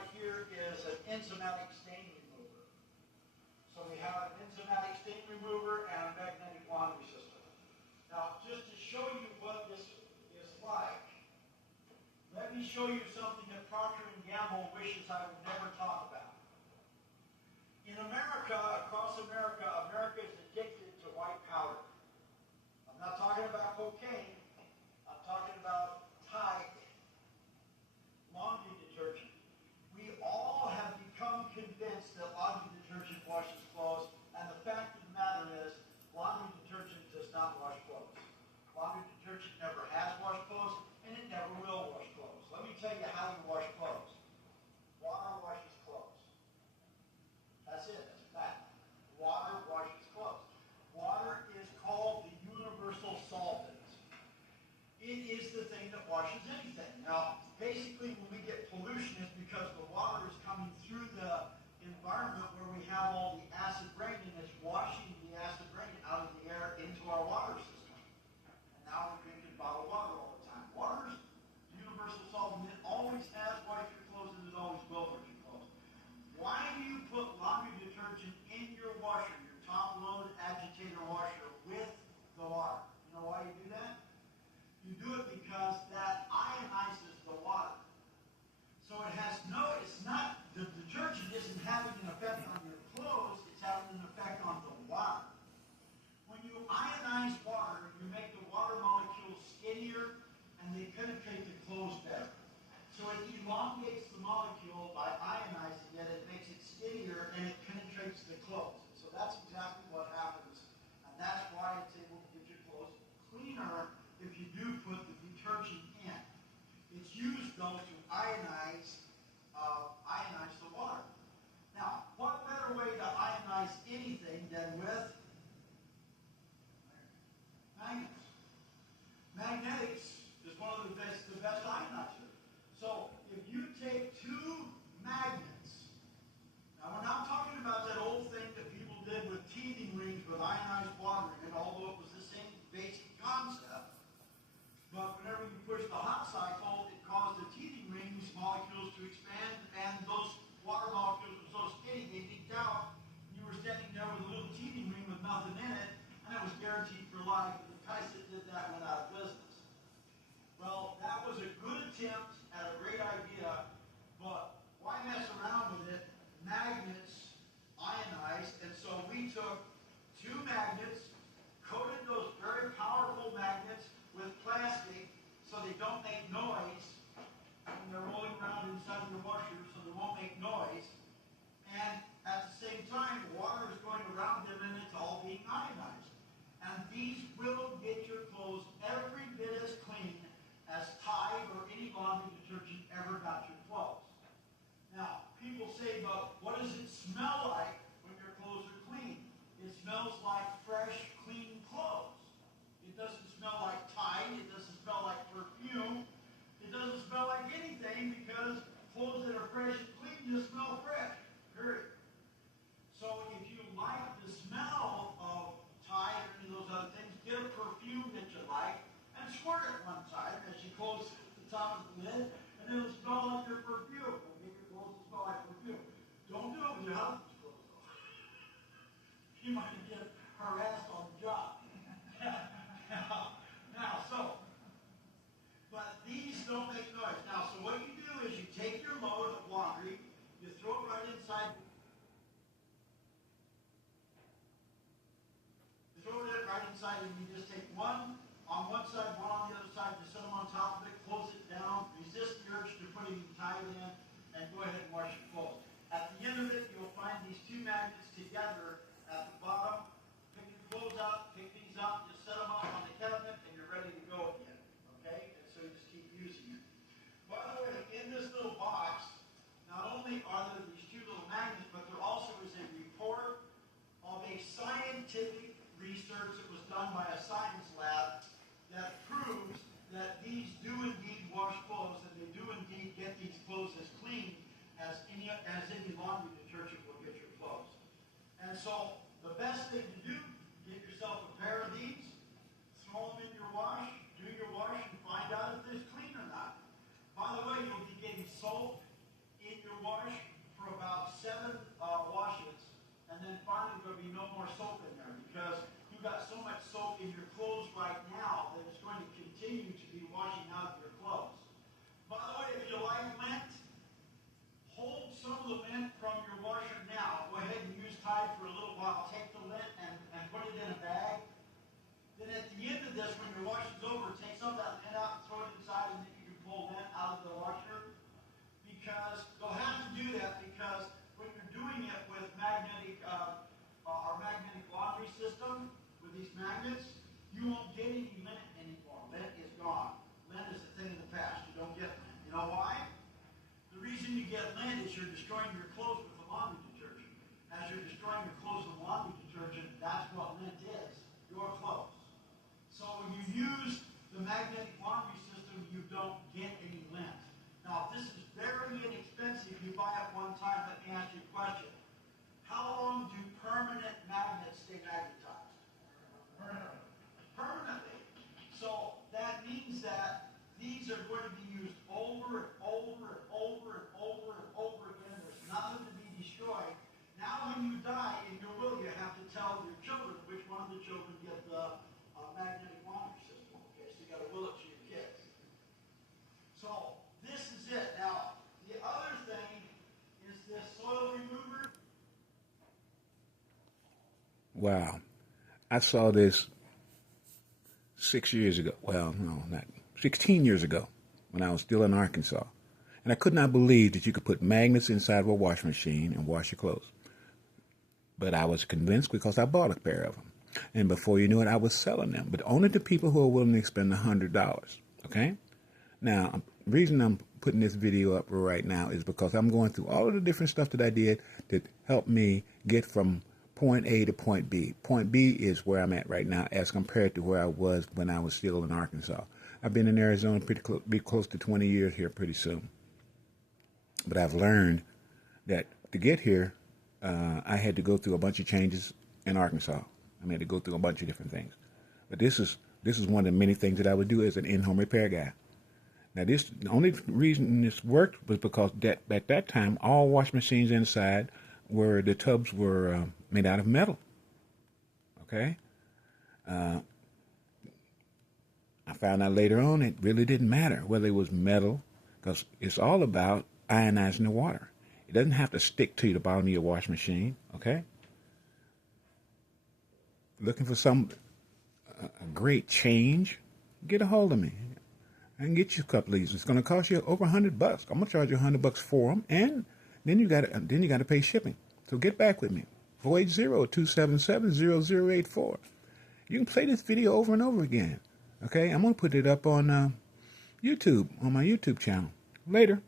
right here is an enzymatic stain remover. So we have an enzymatic stain remover and a magnetic laundry system. Now, just to show you what this is like, let me show you something that Procter & Gamble wishes I would never talk about. In America, across America, America is addicted to white powder. I'm not talking about cocaine. I'm talking about Tide laundry detergent. We all have become convinced that laundry detergent washes clothes, and the fact of the matter is, laundry detergent does not wash clothes. Laundry detergent never has washed clothes, and it never will wash clothes. Let me tell you how you wash clothes. Water washes clothes. That's it. That's a fact. Water washes clothes. Water is called the universal solvent. It is the thing that washes anything. Now, basically, when we get pollution, it's because the water is coming through the environment where we have all the acid rain, and it's washing the acid rain out of the air into our water system. And now we're drinking bottled water all the time. Water is universal solvent. It always has washed your clothes, and it always will wash your clothes. Why do you put laundry detergent in your washer, your top-load agitator washer, with the water? You know why you do that? You do it because that ionizes the water. So it has no, it's not, the detergent isn't having an effect on your clothes, it's having an effect on the water. When you ionize water, you make the water molecules skinnier and they penetrate the clothes better. So it elongates the molecule by ionizing it, it makes it skinnier and it penetrates the clothes. So that's exactly what happens. And that's why it's able to get your clothes cleaner if you do put the detergent in. It's used, though, to ionize the water. Now, what better way to ionize anything than with magnets? Magnetics is one of the best ionizer. So, if you take two magnets, now we're not talking about that old thing that people did with teething rings with ionized water in it, although it was the same basic concept. But whenever you push the hot cycle, it caused the teething rings molecules to expand, and those water molecules were so skinny they leaked out. You were standing there with a little teething ring with nothing in it, and it was guaranteed for life. And the guys that did that went out of business. Well, that was a good attempt at a great idea, but why mess around with it? Magnets ionized, and so we took two magnets, coated those very powerful magnets with plastic so they don't make noise when they're rolling around inside your washer, so they won't make noise. And at the same time, water is going around them and it's all being ionized. And these will get your clothes every bit as clean as Tide or any laundry detergent ever got your clothes. Now, people say, but what does it smell like when your clothes are clean? It smells like fresh, clean clothes. It doesn't smell like Tide. It doesn't smell like perfume. It doesn't smell like anything because clothes that are fresh and clean just smell fresh. Period. So if you like the smell of Tide or any of those other things, get a perfume that you like and squirt it one time as you close the top of the lid, and it'll smell like your perfume. It'll make your clothes smell like perfume. Don't do it with your husband's clothes, though. You might get harassed on the job. But these don't make noise. Now, so what you do is you take your load of laundry, you throw it right inside. You throw it right inside, and you just take one on one side, one on the other side, you set them on top of it, close it down, resist the urge to putting the Tide in, and go ahead and wash your clothes. At the end of it, you'll find these two magnets together at the bottom. Pick your clothes up, pick these up, just set them up on the cabinet, and you're ready to go again. Okay? And so you just keep using it. By the way, in this little box, not only are there these two little magnets, but there also is a report of a scientific research that was done by a science lab that proves that these do indeed wash clothes, and they do indeed get these clothes as clean as any laundry detergent will get your clothes. And so the best thing to do, get yourself a pair of these, throw them in your wash, do your wash, and find out if it's clean or not. By the way, you'll be getting soap in your wash these magnets, you won't get any lint anymore. Lint is gone. Lint is a thing of the past. You don't get lint. You know why? The reason you get lint is you're destroying your clothes with the laundry detergent. As you're destroying your clothes with laundry detergent, that's what lint is, your clothes. So when you use the magnetic laundry system, you don't get any lint. Now, if this is very inexpensive, you buy it one time, let me ask you a question. How long do permanent magnets stay magnetized? Permanently. So that means that these are going to be used over and over and over and over and over again. There's nothing to be destroyed. Now when you die, in your will, you have to tell your children which one of the children get the magnetic laundry system. Okay, so you got to will it to your kids. So this is it. Now, the other thing is this soil remover. Wow. I saw this 6 years ago. Well, no, not 16 years ago when I was still in Arkansas. And I could not believe that you could put magnets inside of a washing machine and wash your clothes. But I was convinced because I bought a pair of them. And before you knew it, I was selling them. But only to people who are willing to spend $100. Okay? Now, the reason I'm putting this video up right now is because I'm going through all of the different stuff that I did that helped me get from point A to point B. Point B is where I'm at right now as compared to where I was when I was still in Arkansas. I've been in Arizona be close to 20 years here pretty soon. But I've learned that to get here, I had to go through a bunch of changes in Arkansas. I had to go through a bunch of different things. But this is one of the many things that I would do as an in-home repair guy. Now, the only reason this worked was because at that time, all wash machines inside the tubs were made out of metal. Okay? I found out later on it really didn't matter whether it was metal, because it's all about ionizing the water. It doesn't have to stick to the bottom of your wash machine. Okay? Looking for a great change? Get a hold of me. I can get you a couple of these. It's going to cost you over $100. I'm going to charge you $100 for them, and then you got to pay shipping. So get back with me. 480-277-0084. You can play this video over and over again. Okay, I'm going to put it up on YouTube, on my YouTube channel. Later.